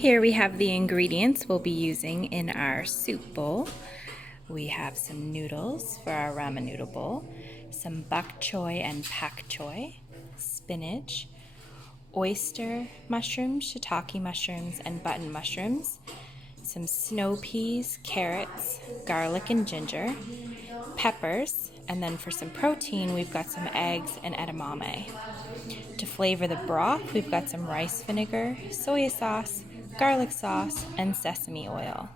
Here we have the ingredients we'll be using in our soup bowl. We have some noodles for our ramen noodle bowl, some bok choy and pak choy, spinach, oyster mushrooms, shiitake mushrooms, and button mushrooms, some snow peas, carrots, garlic and ginger, peppers, and then for some protein we've got some eggs and edamame. To flavor the broth, we've got some rice vinegar, soy sauce, garlic sauce, and sesame oil.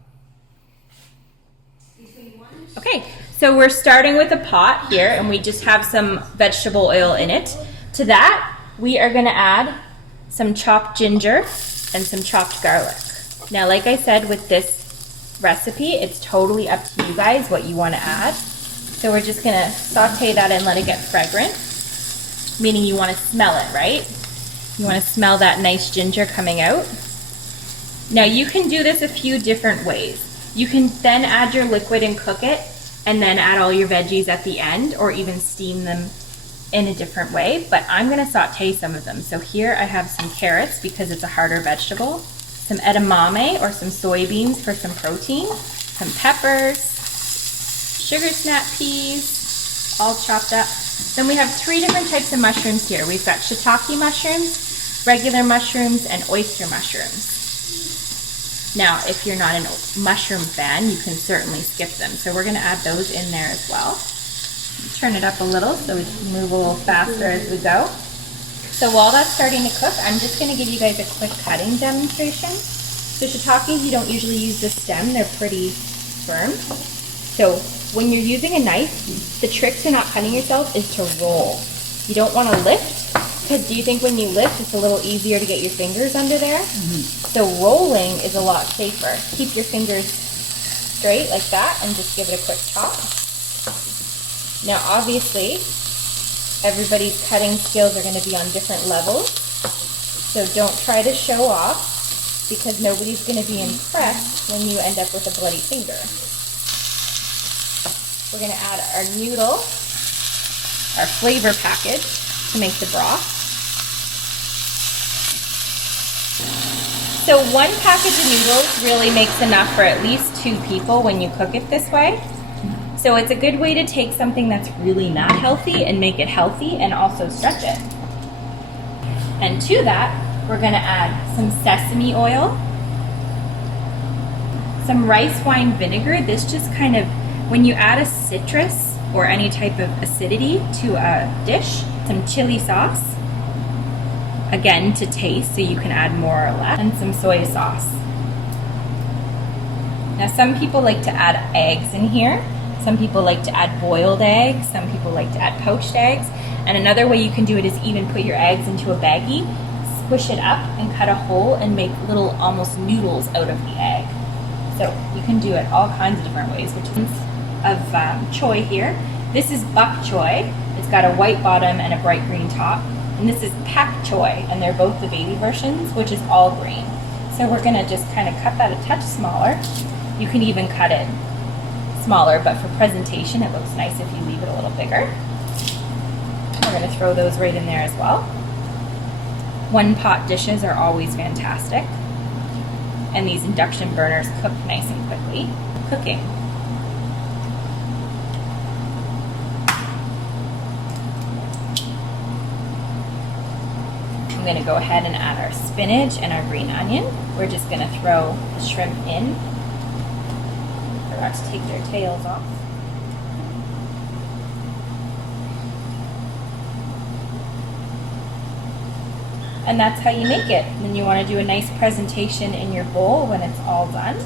Okay, so we're starting with a pot here, and we just have some vegetable oil in it. To that, we are going to add some chopped ginger and some chopped garlic. Now, like I said, with this recipe, it's totally up to you guys what you want to add. So we're just going to saute that and let it get fragrant, meaning you want to smell it, right? You want to smell that nice ginger coming out. Now, you can do this a few different ways. You can then add your liquid and cook it, and then add all your veggies at the end, or even steam them in a different way, but I'm going to saute some of them. So here I have some carrots because it's a harder vegetable, some edamame or some soybeans for some protein, some peppers, sugar snap peas, all chopped up. Then we have 3 different types of mushrooms here. We've got shiitake mushrooms, regular mushrooms, and oyster mushrooms. Now, if you're not a mushroom fan, you can certainly skip them. So we're going to add those in there as well. Turn it up a little so we can move a little faster as we go. So while that's starting to cook, I'm just going to give you guys a quick cutting demonstration. So shiitakes, you don't usually use the stem. They're pretty firm. So when you're using a knife, the trick to not cutting yourself is to roll. You don't want to lift, because do you think when you lift, it's a little easier to get your fingers under there? So rolling is a lot safer. Keep your fingers straight like that and just give it a quick chop. Now obviously, everybody's cutting skills are going to be on different levels. So don't try to show off, because nobody's going to be impressed when you end up with a bloody finger. We're going to add our noodle, our flavor package to make the broth. So 1 package of noodles really makes enough for at least 2 people when you cook it this way. So it's a good way to take something that's really not healthy and make it healthy and also stretch it. And to that, we're going to add some sesame oil, some rice wine vinegar. This just kind of, when you add a citrus or any type of acidity to a dish, some chili sauce, again to taste, so you can add more or less, and some soy sauce. Now some people like to add eggs in here. Some people like to add boiled eggs. Some people like to add poached eggs. And another way you can do it is even put your eggs into a baggie, squish it up and cut a hole and make little almost noodles out of the egg. So you can do it all kinds of different ways, which is of choy here. This is bok choy. It's got a white bottom and a bright green top. And this is pak choy, and they're both the baby versions, which is all green. So we're going to just kind of cut that a touch smaller. You can even cut it smaller, but for presentation it looks nice if you leave it a little bigger. We're going to throw those right in there as well. 1-pot dishes are always fantastic, and these induction burners cook nice and quickly. Cooking. I'm going to go ahead and add our spinach and our green onion. We're just going to throw the shrimp in. They're about to take their tails off. And that's how you make it. Then you want to do a nice presentation in your bowl when it's all done.